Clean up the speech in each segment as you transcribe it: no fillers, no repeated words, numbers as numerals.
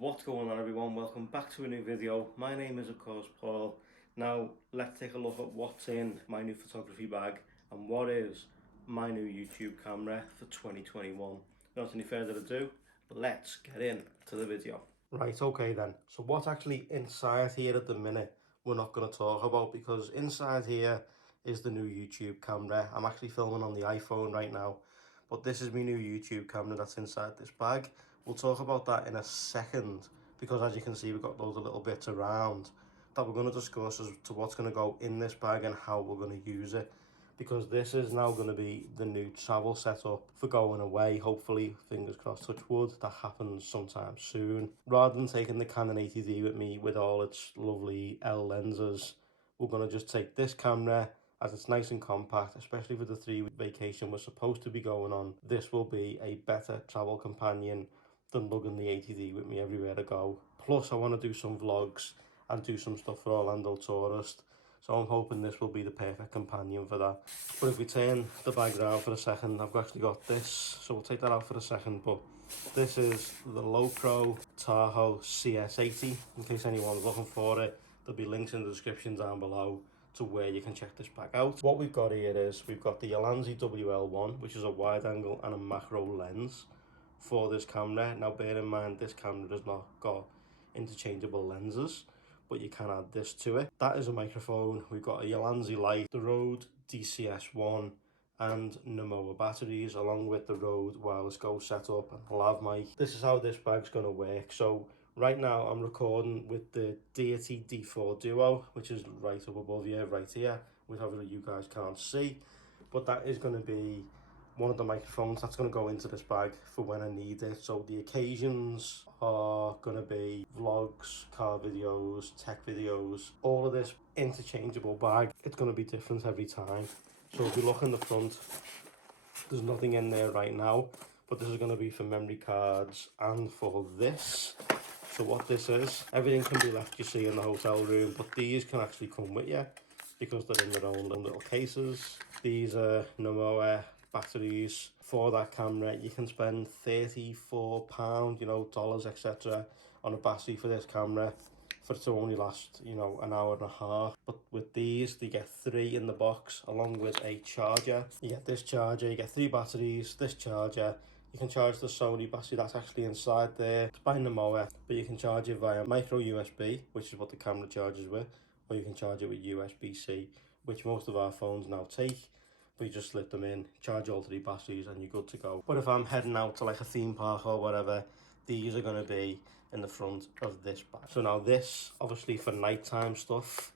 What's going on everyone, welcome back to a new video. My name is of course Paul. Now let's take a look at what's in my new photography bag and what is my new YouTube camera for 2021. Without any further ado, let's get into the video. Right, okay then, so what's actually inside here at the minute we're not going to talk about, because inside here is the new YouTube camera. I'm actually filming on the iPhone right now, but this is my new YouTube camera that's inside this bag. We'll talk about that in a second, because as you can see we've got loads of little bits around that we're going to discuss as to what's going to go in this bag and how we're going to use it, because this is now going to be the new travel setup for going away. Hopefully, fingers crossed, touch wood, that happens sometime soon. Rather than taking the Canon 80D with me with all its lovely L lenses, we're going to just take this camera, as it's nice and compact, especially for the 3-week vacation we're supposed to be going on. This will be a better travel companion than lugging the 80D with me everywhere I go. Plus I want to do some vlogs and do some stuff for Orlando Tourist, so I'm hoping this will be the perfect companion for that. But if we turn the bag around for a second, I've actually got this, so we'll take that out for a second. But this is the Lowepro Tahoe CS80, in case anyone's looking for it. There'll be links in the description down below to where you can check this bag out. What we've got here is we've got the Ulanzi WL1, which is a wide angle and a macro lens for this camera. Now bear in mind, this camera does not got interchangeable lenses, but you can add this to it. That is a microphone. We've got a ulanzi light, the Rode DCS1 and Nomoa batteries, along with the Rode wireless Go setup and a lav mic. This is how this bag's going to work. So right now I'm recording with the Deity D4 Duo, which is right up above you, right here, which obviously you guys can't see, but that is going to be one of the microphones that's going to go into this bag for when I need it. So the occasions are going to be vlogs, car videos, tech videos, all of this interchangeable bag. It's going to be different every time. So if you look in the front, there's nothing in there right now, but this is going to be for memory cards and for this. So what this is, everything can be left, you see, in the hotel room, but these can actually come with you because they're in their own little cases. These are Nomoa batteries for that camera. You can spend £34, you know, dollars, etc. on a battery for this camera for it to only last, you know, an hour and a half. But with these, you get 3 in the box along with a charger. You get this charger, you get 3 batteries, this charger. You can charge the Sony battery that's actually inside there. It's by Nomoa, but you can charge it via micro USB, which is what the camera charges with, or you can charge it with USB-C, which most of our phones now take. But you just slip them in, charge all 3 batteries and you're good to go. But if I'm heading out to like a theme park or whatever, these are going to be in the front of this bag. So now this, obviously for nighttime stuff,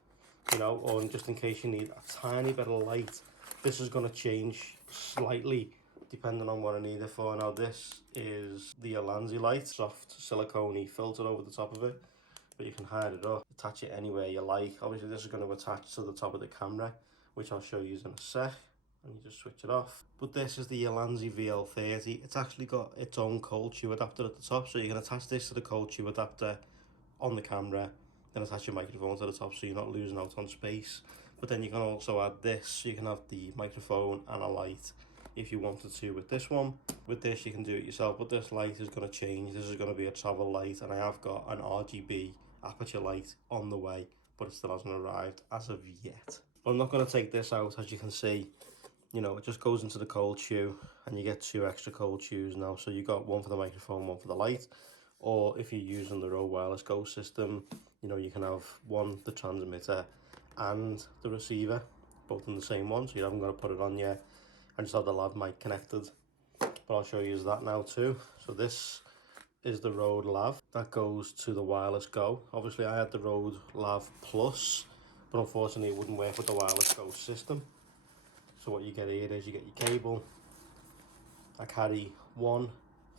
you know, or just in case you need a tiny bit of light, this is going to change slightly depending on what I need it for. Now this is the ulanzi light, soft silicone filter over the top of it, but you can hide it up, attach it anywhere you like. Obviously this is going to attach to the top of the camera, which I'll show you in a sec, and you just switch it off. But this is the Ulanzi VL30. It's actually got its own cold chew adapter at the top, so you can attach this to the cold chew adapter on the camera, then attach your microphone to the top so you're not losing out on space. But then you can also add this, so you can have the microphone and a light if you wanted to with this one. With this you can do it yourself, but this light is going to change. This is going to be a travel light, and I have got an RGB aperture light on the way, but it still hasn't arrived as of yet. But I'm not going to take this out. As you can see, you know, it just goes into the cold chew and you get 2 extra cold chews now. So you got one for the microphone, one for the light. Or if you're using the Rode wireless Go system, you know, you can have one, the transmitter and the receiver, both in the same one, so you haven't got to put it on yet, and just have the lav mic connected. But I'll show you that now too. So this is the Rode lav that goes to the wireless Go. Obviously I had the Rode lav plus, but unfortunately it wouldn't work with the wireless Go system. So what you get here is you get your cable. I carry one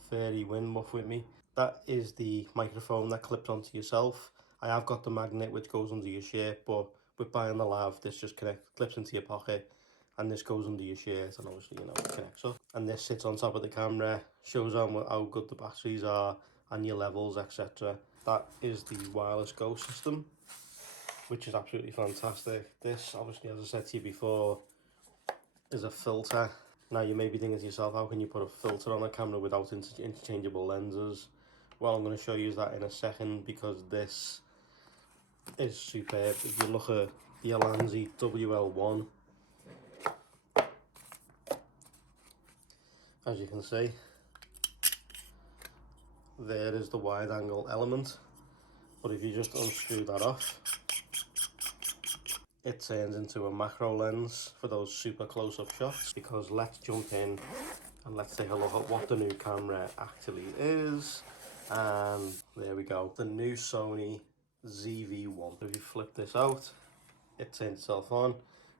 fairy wind muff with me. That is the microphone that clips onto yourself. I have got the magnet which goes under your shirt, but with buying the lav, this just clips into your pocket, and this goes under your shirt, and obviously, you know, it connects up. And this sits on top of the camera, shows how good the batteries are and your levels, etc. That is the wireless Go system, which is absolutely fantastic. This, obviously, as I said to you before, is a filter. Now you may be thinking to yourself, how can you put a filter on a camera without interchangeable lenses? Well, I'm going to show you that in a second because this is superb. If you look at the Ulanzi WL1, as you can see, there is the wide angle element, but if you just unscrew that off, it turns into a macro lens for those super close-up shots. Because let's jump in and let's take a look at what the new camera actually is. And there we go, the new Sony ZV-1. If you flip this out, it turns itself on.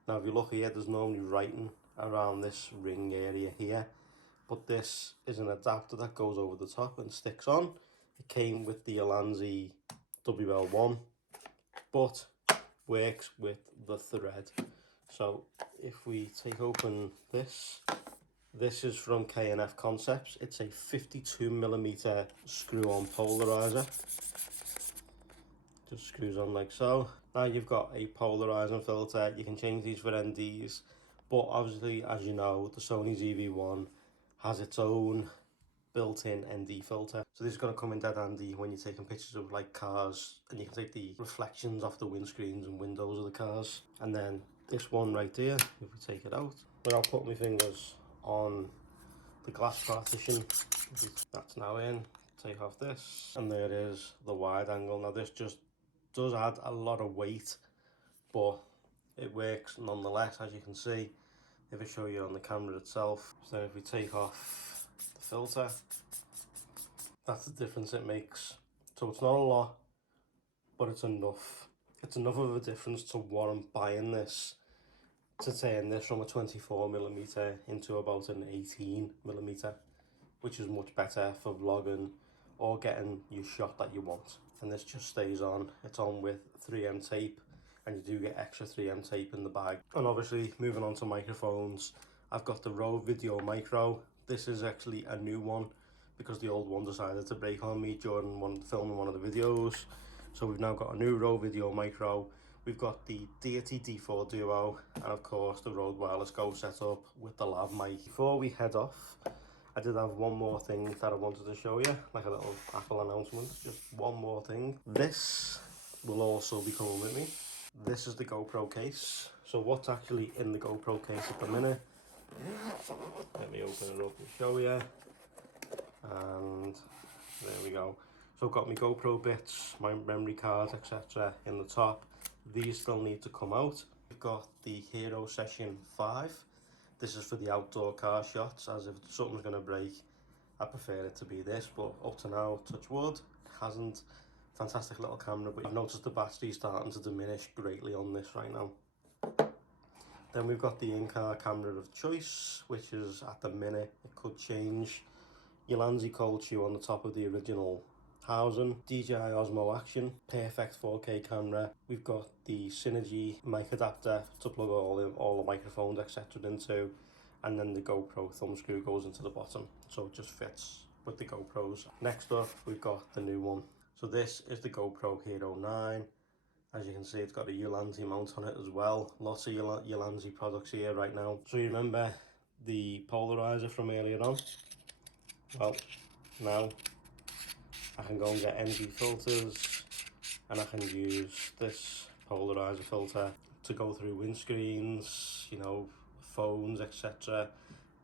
Now if you look here, there's normally writing around this ring area here, but this is an adapter that goes over the top and sticks on. It came with the Ulanzi WL1, but works with the thread. So if we take open this, this is from K&F Concepts. It's a 52mm screw-on polarizer. Just screws on like so. Now you've got a polarizing filter. You can change these for NDs, but obviously, as you know, the Sony ZV-1 has its own built-in ND filter. So this is going to come in dead handy when you're taking pictures of like cars, and you can take the reflections off the windscreens and windows of the cars. And then this one right here, if we take it out, without putting my fingers on the glass partition, that's now in. Take off this, and there is the wide angle. Now this just does add a lot of weight, but it works nonetheless, as you can see if I show you on the camera itself. So if we take off the filter, that's the difference it makes. So it's not a lot, but it's enough. It's enough of a difference to warrant buying this, to turn this from a 24mm into about an 18mm, which is much better for vlogging or getting your shot that you want. And this just stays on. It's on with 3M tape, and you do get extra 3M tape in the bag. And obviously, moving on to microphones, I've got the Rode Video Micro. This is actually a new one because the old one decided to break on me during filming one of the videos. So we've now got a new Rode Video Micro. We've got the Deity D4 Duo, and of course the Rode Wireless Go setup with the lav mic. Before we head off, I did have one more thing that I wanted to show you, like a little Apple announcement, just one more thing. This will also be coming with me. This is the GoPro case. So what's actually in the GoPro case at the minute? Let me open it up and show you. And there we go. So I've got my GoPro bits, my memory cards, etc. in the top. These still need to come out. We've got the Hero Session 5. This is for the outdoor car shots, as if something's going to break, I prefer it to be this, but up to now, touch wood, it hasn't. Fantastic little camera, but I've noticed the battery starting to diminish greatly on this right now. Then we've got the in-car camera of choice, which is at the minute, it could change. Ulanzi cold shoe on the top of the original housing, DJI Osmo Action, perfect 4K camera. We've got the Synergy mic adapter to plug all the microphones etc. into, and then the GoPro thumb screw goes into the bottom, so it just fits with the GoPros. Next up, we've got the new one. So this is the GoPro Hero 9. As you can see, it's got a Ulanzi mount on it as well. Lots of Ulanzi products here right now. So you remember the polarizer from earlier on? Well, now I can go and get NG filters, and I can use this polarizer filter to go through windscreens, you know, phones, etc.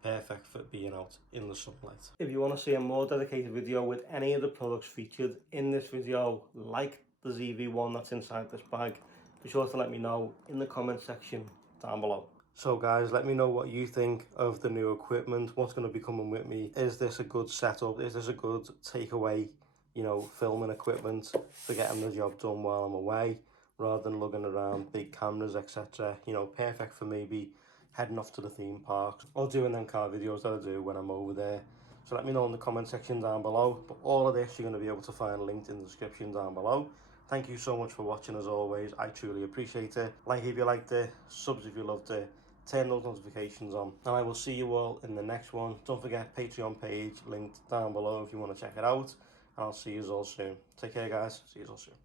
Perfect for being out in the sunlight. If you want to see a more dedicated video with any of the products featured in this video, like the ZV-1 that's inside this bag, be sure to let me know in the comment section down below. So guys, let me know what you think of the new equipment, what's going to be coming with me. Is this a good setup? Is this a good takeaway, you know, filming equipment for getting the job done while I'm away, rather than lugging around big cameras, etc. You know, perfect for maybe heading off to the theme parks or doing them car videos that I do when I'm over there. So let me know in the comment section down below. But all of this you're going to be able to find linked in the description down below. Thank you so much for watching as always. I truly appreciate it. Like if you liked it, subs if you loved it, turn those notifications on, and I will see you all in the next one. Don't forget Patreon page linked down below if you want to check it out, and I'll see you all soon. Take care guys, see you all soon.